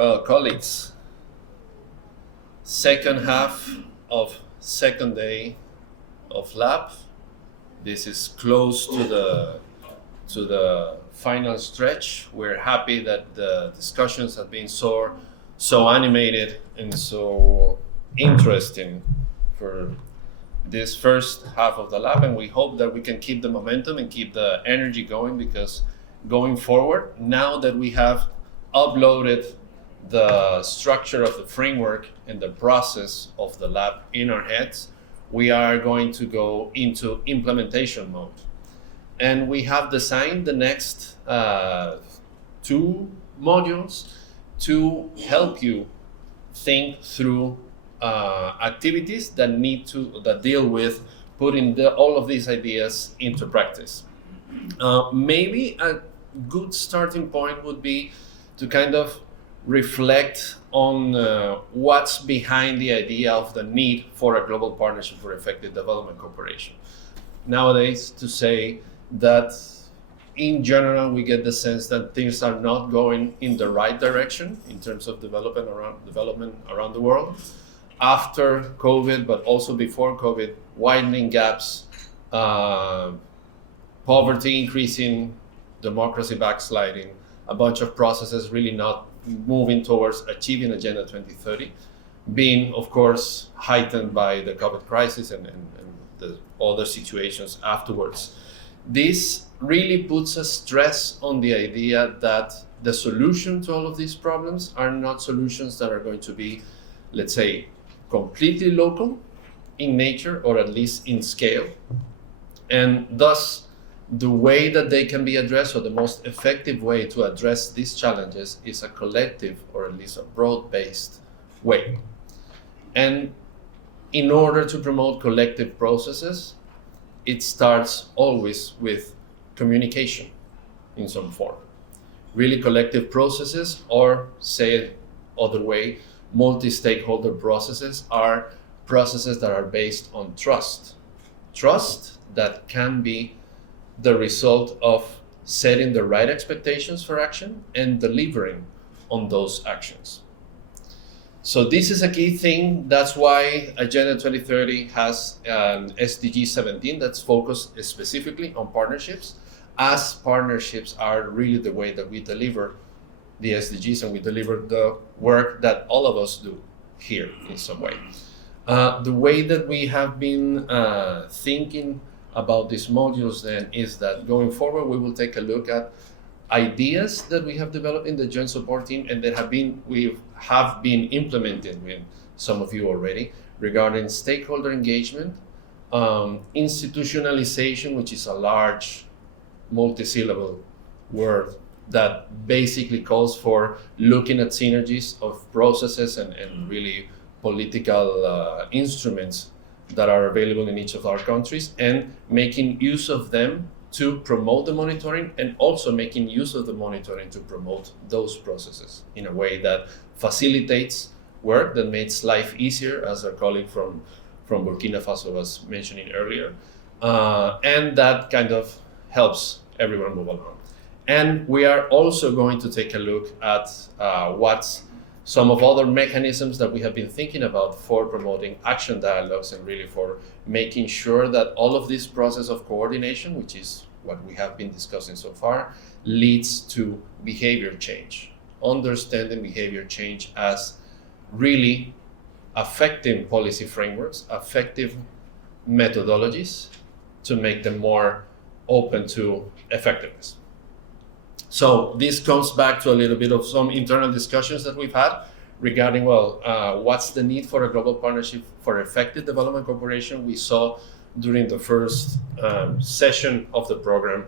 Well, colleagues, second half of second day of lab. This is close to the final stretch. We're happy that the discussions have been so animated and so interesting for this first half of the lab, and we hope that we can keep the momentum and keep the energy going, because going forward, now that we have uploaded the structure of the framework and the process of the lab in our heads, we are going to go into implementation mode. And we have designed the next two modules to help you think through activities that deal with putting all of these ideas into practice. Maybe a good starting point would be to kind of reflect on what's behind the idea of the need for a global partnership for effective development cooperation. Nowadays, to say that in general, we get the sense that things are not going in the right direction in terms of development around the world. After COVID, but also before COVID, widening gaps, poverty increasing, democracy backsliding, a bunch of processes really not moving towards achieving Agenda 2030, being, of course, heightened by the COVID crisis and the other situations afterwards. This really puts a stress on the idea that the solution to all of these problems are not solutions that are going to be, let's say, completely local in nature, or at least in scale. And thus, the way that they can be addressed, or the most effective way to address these challenges, is a collective, or at least a broad-based way. And in order to promote collective processes, it starts always with communication in some form. Really collective processes, or say other way, multi-stakeholder processes, are processes that are based on trust. Trust that can be the result of setting the right expectations for action and delivering on those actions. So this is a key thing. That's why Agenda 2030 has an SDG 17 that's focused specifically on partnerships, as partnerships are really the way that we deliver the SDGs and we deliver the work that all of us do here in some way. The way that we have been thinking about these modules then is that going forward, we will take a look at ideas that we have developed in the joint support team and that we have been implemented with some of you already, regarding stakeholder engagement, institutionalization, which is a large multi-syllable word that basically calls for looking at synergies of processes and really political instruments that are available in each of our countries, and making use of them to promote the monitoring, and also making use of the monitoring to promote those processes in a way that facilitates work, that makes life easier, as our colleague from Burkina Faso was mentioning earlier, and that kind of helps everyone move along. And we are also going to take a look at what's some of other mechanisms that we have been thinking about for promoting action dialogues, and really for making sure that all of this process of coordination, which is what we have been discussing so far, leads to behavior change. Understanding behavior change as really affecting policy frameworks, effective methodologies to make them more open to effectiveness. So this comes back to a little bit of some internal discussions that we've had regarding, what's the need for a global partnership for effective development cooperation. We saw during the first session of the program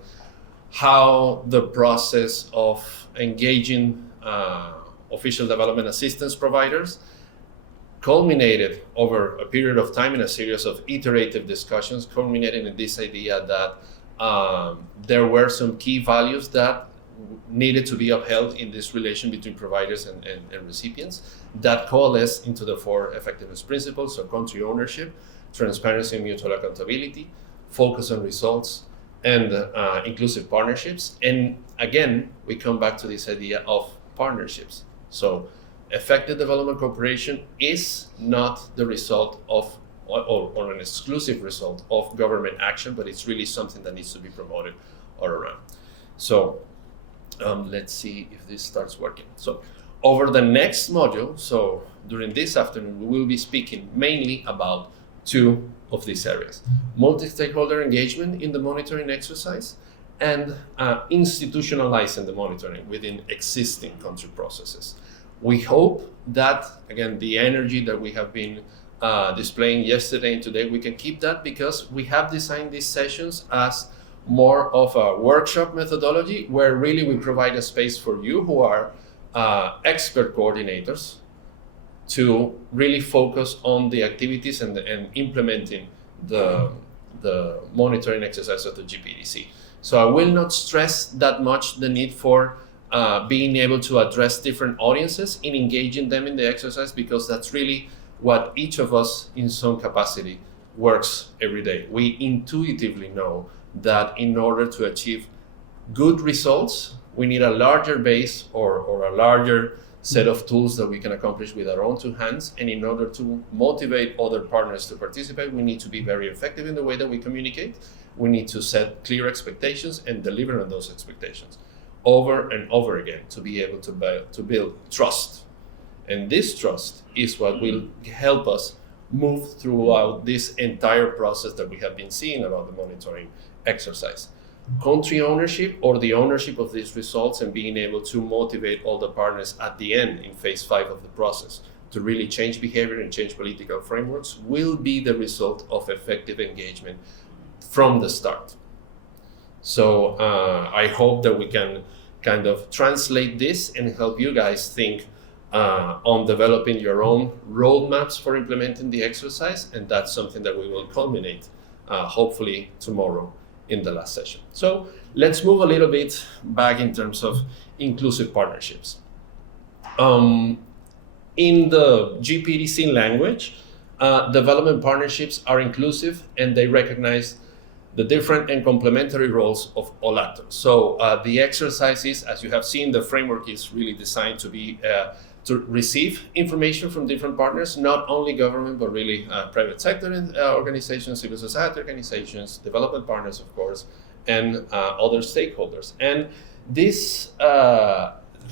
how the process of engaging official development assistance providers culminated over a period of time in a series of iterative discussions, culminating in this idea that there were some key values that needed to be upheld in this relation between providers and recipients, that coalesce into the four effectiveness principles: so country ownership, transparency and mutual accountability, focus on results, and inclusive partnerships. And again, we come back to this idea of partnerships. So effective development cooperation is not the result of or an exclusive result of government action, but it's really something that needs to be promoted all around. So let's see if this starts working. So over the next module, so during this afternoon, we will be speaking mainly about two of these areas: multi-stakeholder engagement in the monitoring exercise and institutionalizing the monitoring within existing country processes. We hope that, again, the energy that we have been displaying yesterday and today, we can keep that, because we have designed these sessions as more of a workshop methodology where really we provide a space for you who are expert coordinators to really focus on the activities and implementing the monitoring exercise of the GPEDC. So I will not stress that much the need for being able to address different audiences in engaging them in the exercise, because that's really what each of us in some capacity works every day. We intuitively know that in order to achieve good results, we need a larger base or a larger set of tools that we can accomplish with our own two hands. And in order to motivate other partners to participate, we need to be very effective in the way that we communicate. We need to set clear expectations and deliver on those expectations over and over again to be able to build trust. And this trust is what will help us move throughout this entire process that we have been seeing about the monitoring exercise. Country ownership, or the ownership of these results, and being able to motivate all the partners at the end in phase 5 of the process to really change behavior and change political frameworks, will be the result of effective engagement from the start. So I hope that we can kind of translate this and help you guys think on developing your own roadmaps for implementing the exercise, and that's something that we will culminate hopefully tomorrow in the last session. So let's move a little bit back in terms of inclusive partnerships. In the GPEDC language, development partnerships are inclusive, and they recognize the different and complementary roles of all actors. So the exercises, as you have seen, the framework is really designed to be to receive information from different partners, not only government, but really private sector organizations, civil society organizations, development partners, of course, and other stakeholders. And this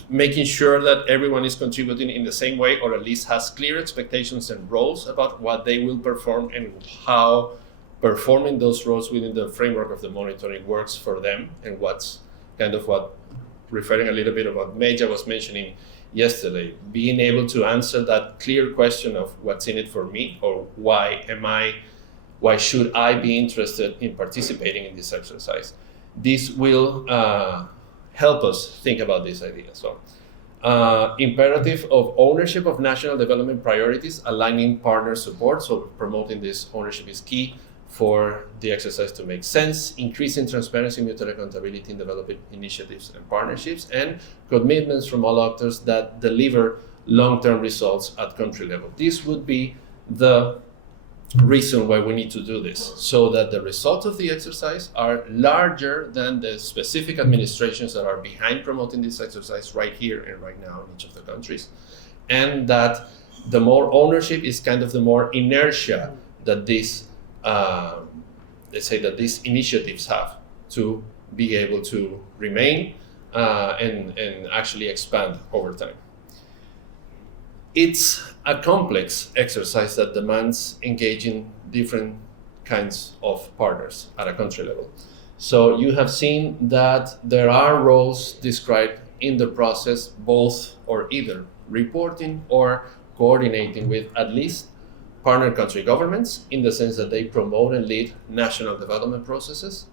making sure that everyone is contributing in the same way, or at least has clear expectations and roles about what they will perform and how performing those roles within the framework of the monitoring works for them, and what's kind of what, referring a little bit of what Meja was mentioning yesterday, being able to answer that clear question of what's in it for me, or why should I be interested in participating in this exercise. This will help us think about this idea. So imperative of ownership of national development priorities, aligning partner support. So promoting this ownership is key for the exercise to make sense, increasing transparency, mutual accountability in developing initiatives and partnerships, and commitments from all actors that deliver long-term results at country level. This would be the reason why we need to do this, so that the results of the exercise are larger than the specific administrations that are behind promoting this exercise right here and right now in each of the countries, and that the more ownership is kind of the more inertia that this let's say that these initiatives have to be able to remain and actually expand over time. It's a complex exercise that demands engaging different kinds of partners at a country level. So you have seen that there are roles described in the process, both or either reporting or coordinating with at least partner country governments, in the sense that they promote and lead national development processes,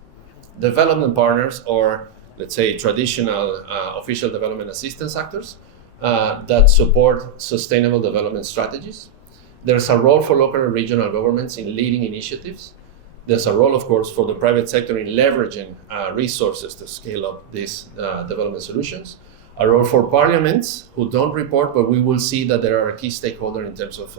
development partners, or let's say traditional official development assistance actors that support sustainable development strategies. There's a role for local and regional governments in leading initiatives. There's a role, of course, for the private sector in leveraging resources to scale up these development solutions. A role for parliaments, who don't report, but we will see that there are a key stakeholder in terms of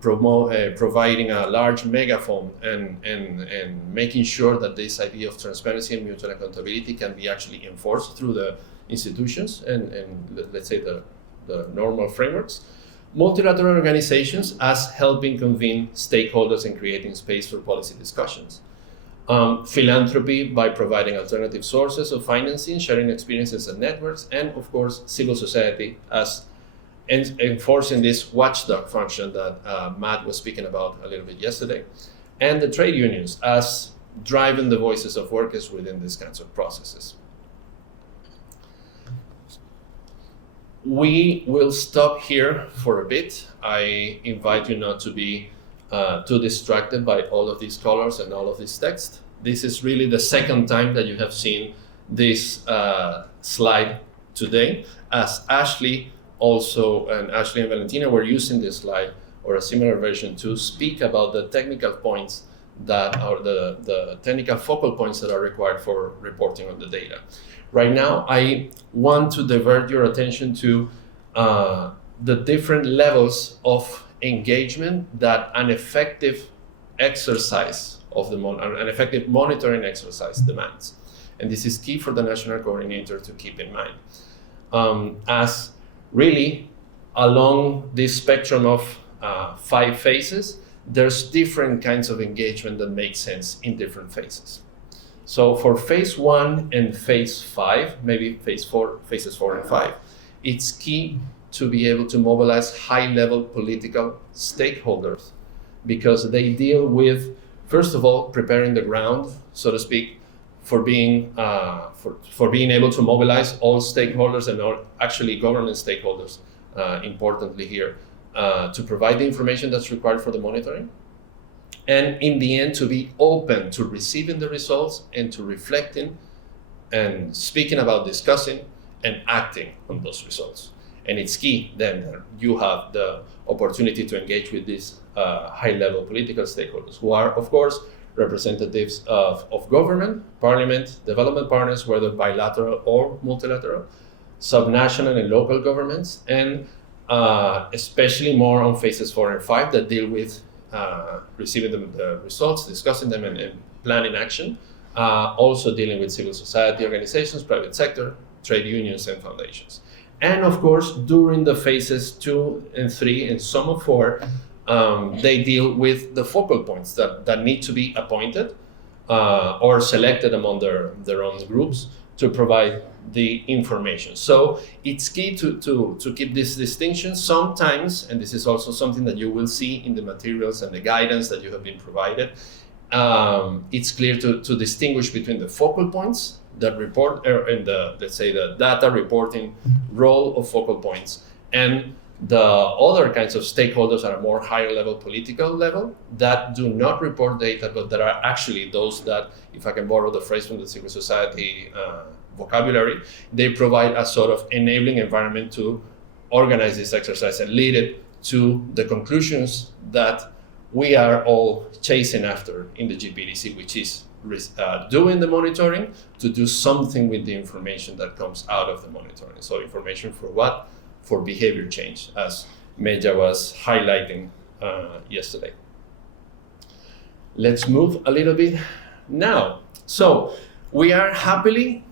providing a large megaphone and making sure that this idea of transparency and mutual accountability can be actually enforced through the institutions and let's say the normal frameworks. Multilateral organizations as helping convene stakeholders and creating space for policy discussions. Philanthropy by providing alternative sources of financing, sharing experiences and networks, and of course, civil society as enforcing this watchdog function that Matt was speaking about a little bit yesterday, and the trade unions as driving the voices of workers within these kinds of processes. We will stop here for a bit. I invite you not to be too distracted by all of these colors and all of this text. This is really the second time that you have seen this slide today, as Ashley and Valentina were using this slide or a similar version to speak about the technical points that are the technical focal points that are required for reporting on the data. Right now, I want to divert your attention to the different levels of engagement that an effective exercise of an effective monitoring exercise demands. And this is key for the national coordinator to keep in mind. As really, along this spectrum of 5 phases, there's different kinds of engagement that make sense in different phases. So for phase 1 and phase 5, maybe phases 4 and 5, it's key to be able to mobilize high-level political stakeholders because they deal with, first of all, preparing the ground, so to speak, for being able to mobilize all stakeholders and all actually government stakeholders, importantly here, to provide the information that's required for the monitoring. And in the end, to be open to receiving the results and to reflecting and speaking about discussing and acting on those results. And it's key then that you have the opportunity to engage with these high-level political stakeholders who are, of course, representatives of government, parliament, development partners, whether bilateral or multilateral, subnational and local governments, and especially more on phases 4 and 5 that deal with receiving the results, discussing them, and planning action. Also dealing with civil society organizations, private sector, trade unions, and foundations. And of course, during the phases 2 and 3 and some of 4, they deal with the focal points that need to be appointed or selected among their own groups to provide the information. So it's key to keep this distinction. Sometimes, and this is also something that you will see in the materials and the guidance that you have been provided, it's clear to distinguish between the focal points that report and let's say the data reporting role of focal points and the other kinds of stakeholders at a more higher level political level that do not report data, but that are actually those that, if I can borrow the phrase from the civil society vocabulary, they provide a sort of enabling environment to organize this exercise and lead it to the conclusions that we are all chasing after in the GPEDC, which is doing the monitoring to do something with the information that comes out of the monitoring. So information for what? For behavior change, as Meja was highlighting yesterday. Let's move a little bit now. So we are happily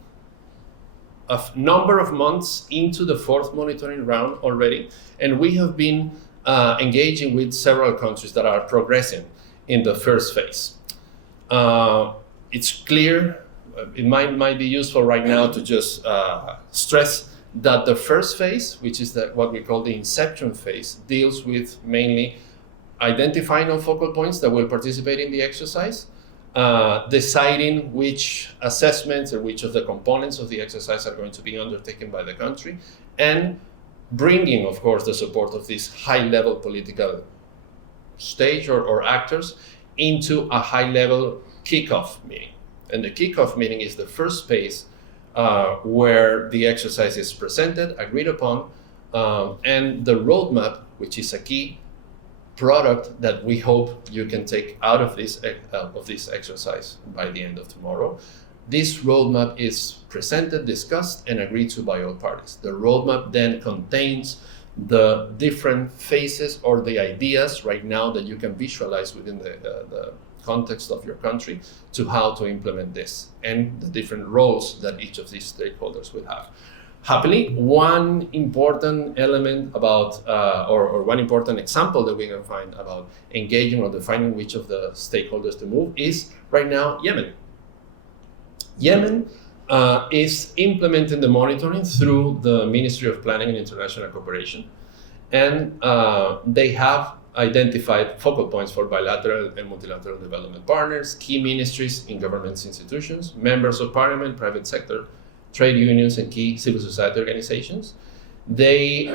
a number of months into the 4th monitoring round already, and we have been engaging with several countries that are progressing in the first phase. It's clear, it might be useful right now to just stress that the first phase, which is what we call the inception phase, deals with mainly identifying all focal points that will participate in the exercise, deciding which assessments or which of the components of the exercise are going to be undertaken by the country, and bringing, of course, the support of this high-level political stage or actors into a high-level kickoff meeting. And the kickoff meeting is the first phase where the exercise is presented, agreed upon, and the roadmap, which is a key product that we hope you can take out of this exercise by the end of tomorrow. This roadmap is presented, discussed, and agreed to by all parties. The roadmap then contains the different phases or the ideas right now that you can visualize within the context of your country to how to implement this and the different roles that each of these stakeholders will have. Happily, one important element about, or one important example that we can find about engaging or defining which of the stakeholders to move is right now Yemen. Yemen is implementing the monitoring through the Ministry of Planning and International Cooperation. And they have identified focal points for bilateral and multilateral development partners, key ministries in government institutions, members of parliament, private sector, trade unions, and key civil society organizations. They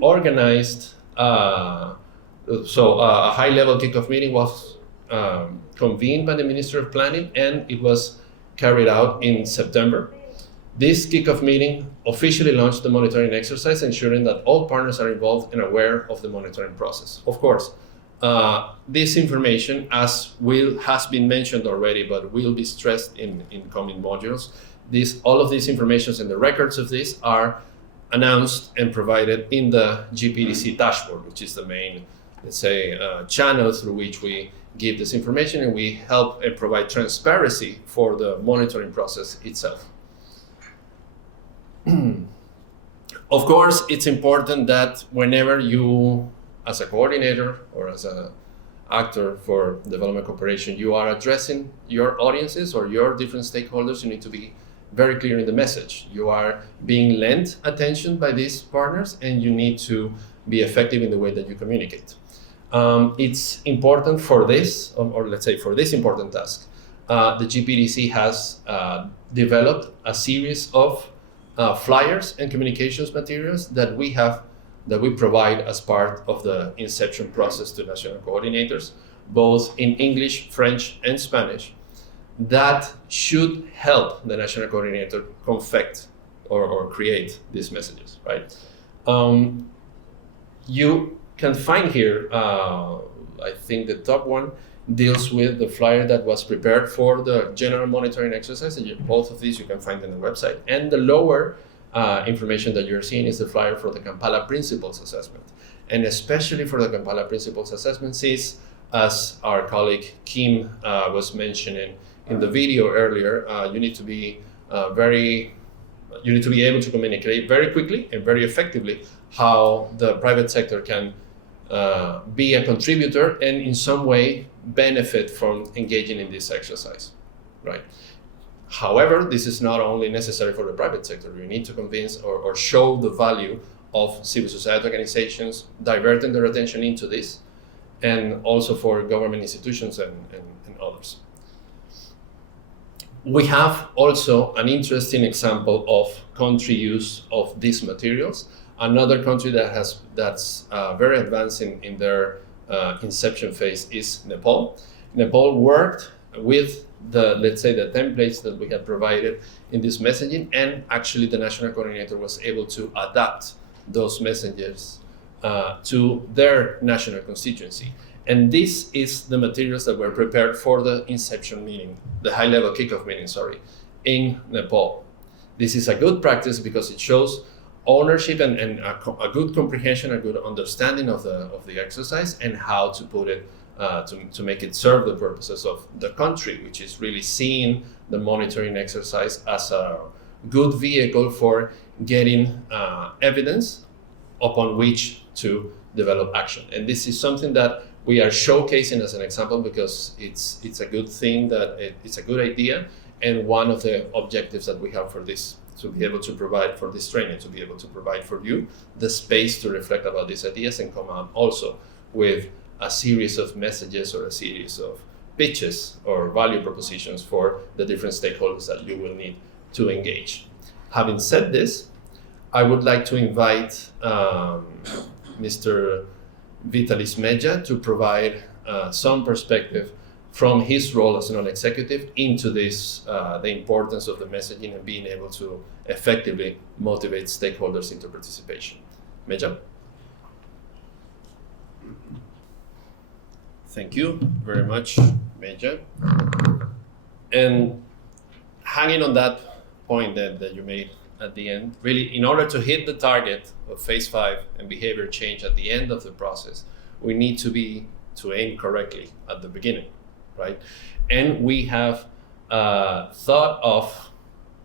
organized, a high-level kickoff meeting was convened by the Minister of Planning, and it was carried out in September. This kickoff meeting officially launched the monitoring exercise, ensuring that all partners are involved and aware of the monitoring process. Of course, this information, as has been mentioned already, but will be stressed in coming modules, all of these informations and the records of this are announced and provided in the GPEDC dashboard, which is the main, let's say, channel through which we give this information, and we help and provide transparency for the monitoring process itself. Of course, it's important that whenever you, as a coordinator or as an actor for development cooperation, you are addressing your audiences or your different stakeholders, you need to be very clear in the message. You are being lent attention by these partners, and you need to be effective in the way that you communicate. It's important for this, or let's say for this important task, the GPEDC has developed a series of flyers and communications materials that we provide as part of the inception process to national coordinators, both in English, French, and Spanish, that should help the national coordinator confect or create these messages, right? You can find here, I think the top one deals with the flyer that was prepared for the general monitoring exercise. And both of these you can find on the website. And the lower information that you're seeing is the flyer for the Kampala Principles Assessment. And especially for the Kampala Principles Assessment, since, as our colleague Kim was mentioning in the video earlier, you need to be able to communicate very quickly and very effectively how the private sector can be a contributor and in some way benefit from engaging in this exercise, right? However, this is not only necessary for the private sector. You need to convince or show the value of civil society organizations, diverting their attention into this, and also for government institutions and others. We have also an interesting example of country use of these materials. Another country that's very advanced in their inception phase is Nepal. Nepal worked with the templates that we had provided in this messaging, and actually the national coordinator was able to adapt those messages to their national constituency. And this is the materials that were prepared for the inception meeting, the high-level kickoff meeting, in Nepal. This is a good practice because it shows ownership and a good comprehension, a good understanding of the exercise and how to put it, to make it serve the purposes of the country, which is really seeing the monitoring exercise as a good vehicle for getting evidence upon which to develop action. And this is something that we are showcasing as an example because it's a good thing, that it's a good idea, and one of the objectives that we have for this, to be able to provide for this training, to be able to provide for you the space to reflect about these ideas and come out also with a series of messages or a series of pitches or value propositions for the different stakeholders that you will need to engage. Having said this, I would like to invite Mr. Vitalis Medja to provide some perspective from his role as a non-executive into this, the importance of the messaging and being able to effectively motivate stakeholders into participation. Medja. Thank you very much, Medja. And hanging on that point that you made at the end, really, in order to hit the target of phase 5 and behavior change at the end of the process, we need to aim correctly at the beginning, right? And we have thought of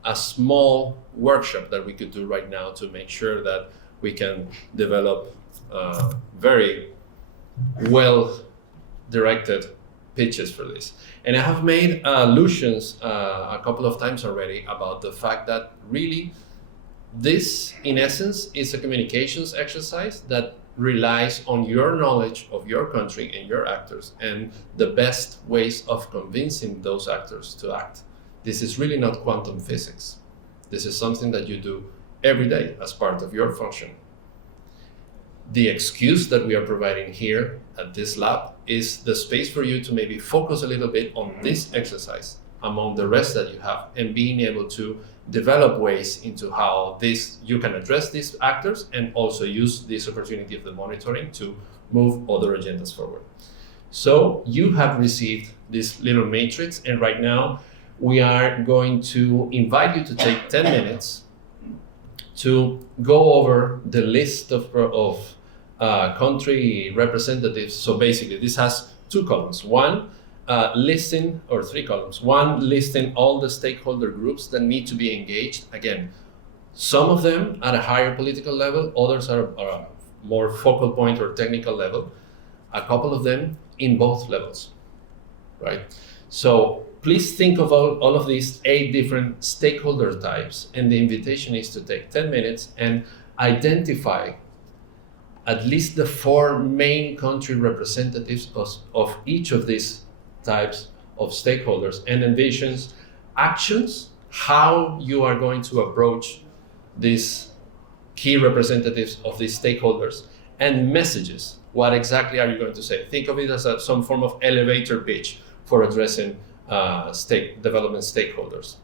a small workshop that we could do right now to make sure that we can develop very well directed pitches for this. And I have made allusions a couple of times already about the fact that really this, in essence, is a communications exercise that relies on your knowledge of your country and your actors and the best ways of convincing those actors to act. This is really not quantum physics. This is something that you do every day as part of your function. The excuse that we are providing here at this lab is the space for you to maybe focus a little bit on this exercise among the rest that you have, and being able to develop ways into how you can address these actors and also use this opportunity of the monitoring to move other agendas forward. So you have received this little matrix, and right now we are going to invite you to take 10 minutes to go over the list of country representatives. So basically this has two columns. One, listing, or three columns. One, listing all the stakeholder groups that need to be engaged. Again, some of them at a higher political level, others are a more focal point or technical level. A couple of them in both levels, right? So please think of all of these 8 different stakeholder types, and the invitation is to take 10 minutes and identify at least the 4 main country representatives of each of these types of stakeholders, and envisions actions, how you are going to approach these key representatives of these stakeholders, and messages. What exactly are you going to say? Think of it as some form of elevator pitch for addressing development stakeholders.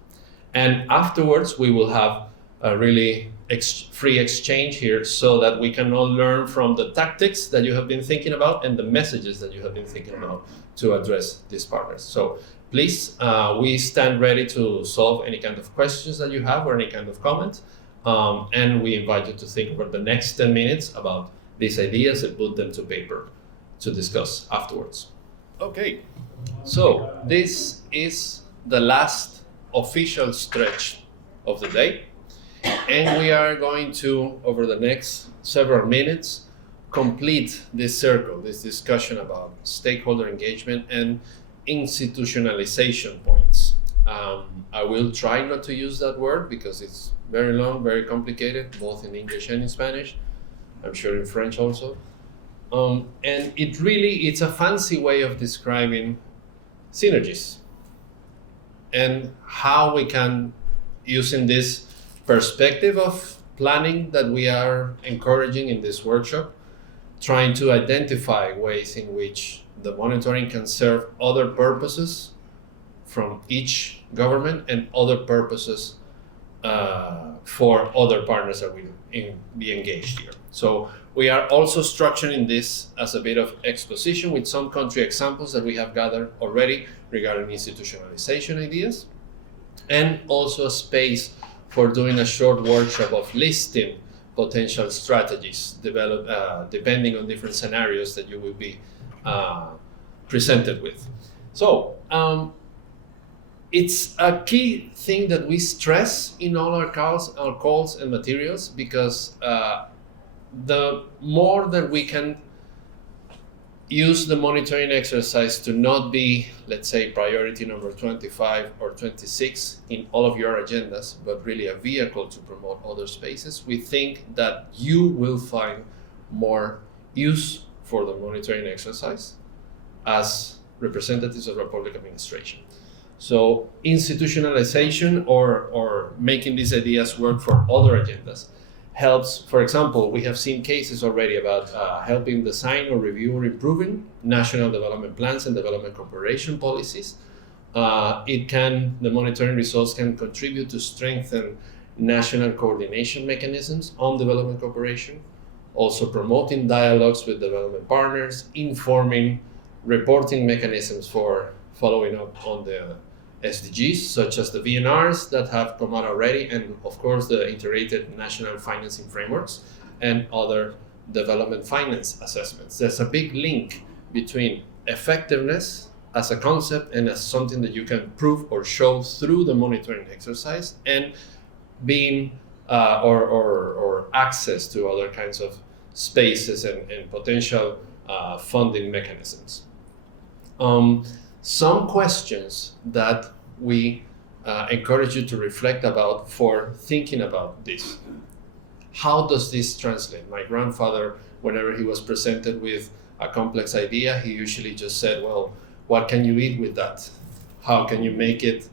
And afterwards, we will have a really free exchange here, so that we can all learn from the tactics that you have been thinking about and the messages that you have been thinking about to address these partners. So please, we stand ready to solve any kind of questions that you have or any kind of comment. And we invite you to think over the next 10 minutes about these ideas and put them to paper to discuss afterwards. Okay, so this is the last official stretch of the day. And we are going to, over the next several minutes, complete this circle, this discussion about stakeholder engagement and institutionalization points. I will try not to use that word because it's very long, very complicated, both in English and in Spanish. I'm sure in French also. And it's a fancy way of describing synergies and how we can, using this perspective of planning that we are encouraging in this workshop, trying to identify ways in which the monitoring can serve other purposes from each government and other purposes for other partners that will be engaged here. So we are also structuring this as a bit of exposition with some country examples that we have gathered already regarding institutionalization ideas, and also a space for doing a short workshop of listing potential strategies developed depending on different scenarios that you will be presented with. So it's a key thing that we stress in all our calls and materials, because the more that we can use the monitoring exercise to not be, let's say, priority number 25 or 26 in all of your agendas, but really a vehicle to promote other spaces, we think that you will find more use for the monitoring exercise as representatives of our public administration. So institutionalization or making these ideas work for other agendas helps. For example, we have seen cases already about helping design or review or improving national development plans and development cooperation policies. The monitoring results can contribute to strengthen national coordination mechanisms on development cooperation, also promoting dialogues with development partners, informing reporting mechanisms for following up on the SDGs, such as the VNRs that have come out already, and of course the integrated national financing frameworks and other development finance assessments. There's a big link between effectiveness as a concept and as something that you can prove or show through the monitoring exercise, and being or access to other kinds of spaces and potential funding mechanisms. Some questions that we encourage you to reflect about for thinking about this. How does this translate? My grandfather, whenever he was presented with a complex idea, he usually just said, well, what can you eat with that? How can you make it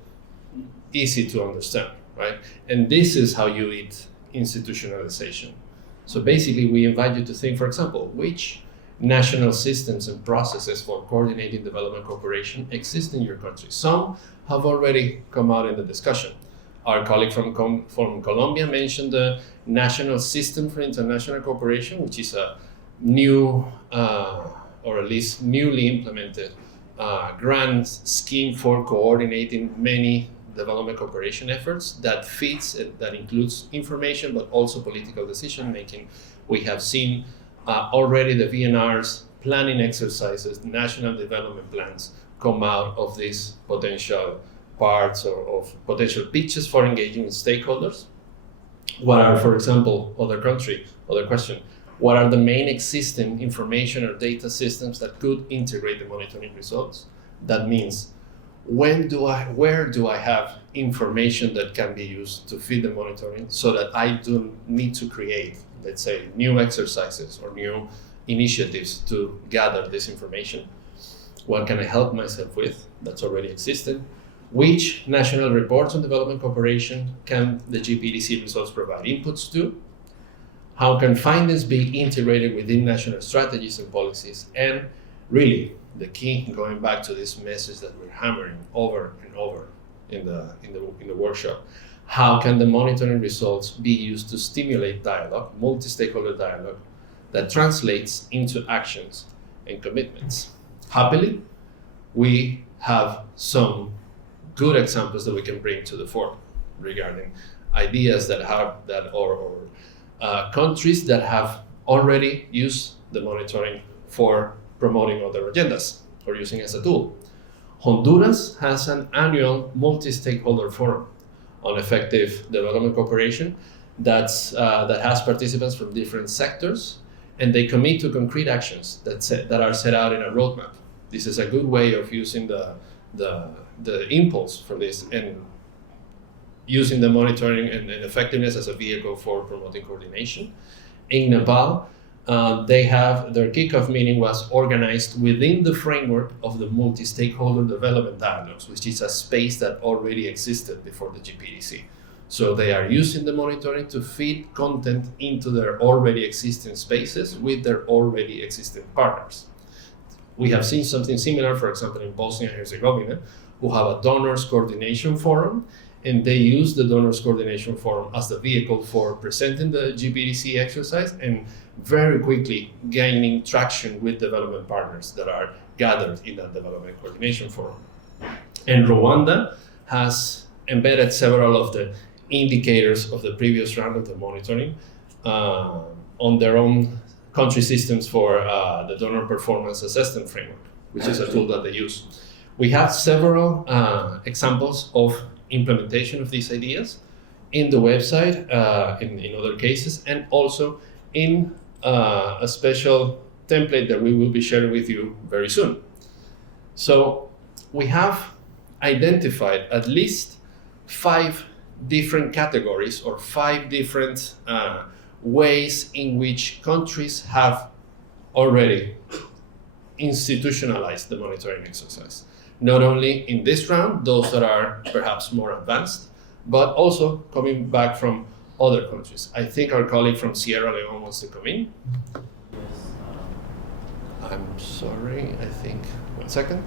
easy to understand, right? And this is how you eat institutionalization. So basically, we invite you to think, for example, which national systems and processes for coordinating development cooperation exist in your country. Some have already come out in the discussion. Our colleague from Colombia mentioned the National System for International Cooperation, which is a new, or at least newly implemented grant scheme for coordinating many development cooperation efforts that fits, that includes information, but also political decision making. We have seen already the VNR's planning exercises, national development plans, come out of these potential parts or of potential pitches for engaging with stakeholders. What are, for example, other question, what are the main existing information or data systems that could integrate the monitoring results? That means, where do I have information that can be used to feed the monitoring so that I don't need to create, let's say, new exercises or new initiatives to gather this information? What can I help myself with that's already existed? Which national reports on development cooperation can the GPEDC results provide inputs to? How can findings be integrated within national strategies and policies? And really, the key, going back to this message that we're hammering over and over in the workshop, how can the monitoring results be used to stimulate dialogue, multi-stakeholder dialogue, that translates into actions and commitments? Happily, we have some good examples that we can bring to the fore regarding ideas that have that or countries that have already used the monitoring for promoting other agendas or using it as a tool. Honduras has an annual multi-stakeholder forum on effective development cooperation that has participants from different sectors, and they commit to concrete actions that are set out in a roadmap. This is a good way of using the impulse from this and using the monitoring and effectiveness as a vehicle for promoting coordination. In Nepal, their kickoff meeting was organized within the framework of the multi-stakeholder development dialogues, which is a space that already existed before the GPEDC. So they are using the monitoring to feed content into their already existing spaces with their already existing partners. We have seen something similar, for example, in Bosnia and Herzegovina, who have a donors coordination forum, and they use the donors coordination forum as the vehicle for presenting the GPEDC exercise and very quickly gaining traction with development partners that are gathered in that development coordination forum. And Rwanda has embedded several of the indicators of the previous round of the monitoring on their own country systems for the donor performance assessment framework, which is a tool that they use. We have several examples of implementation of these ideas in the website, in other cases, and also in a special template that we will be sharing with you very soon. So we have identified at least 5 different categories or 5 different ways in which countries have already institutionalized the monitoring exercise. Not only in this round, those that are perhaps more advanced, but also coming back from other countries. I think our colleague from Sierra Leone wants to come in. I'm sorry, I think, 1 second.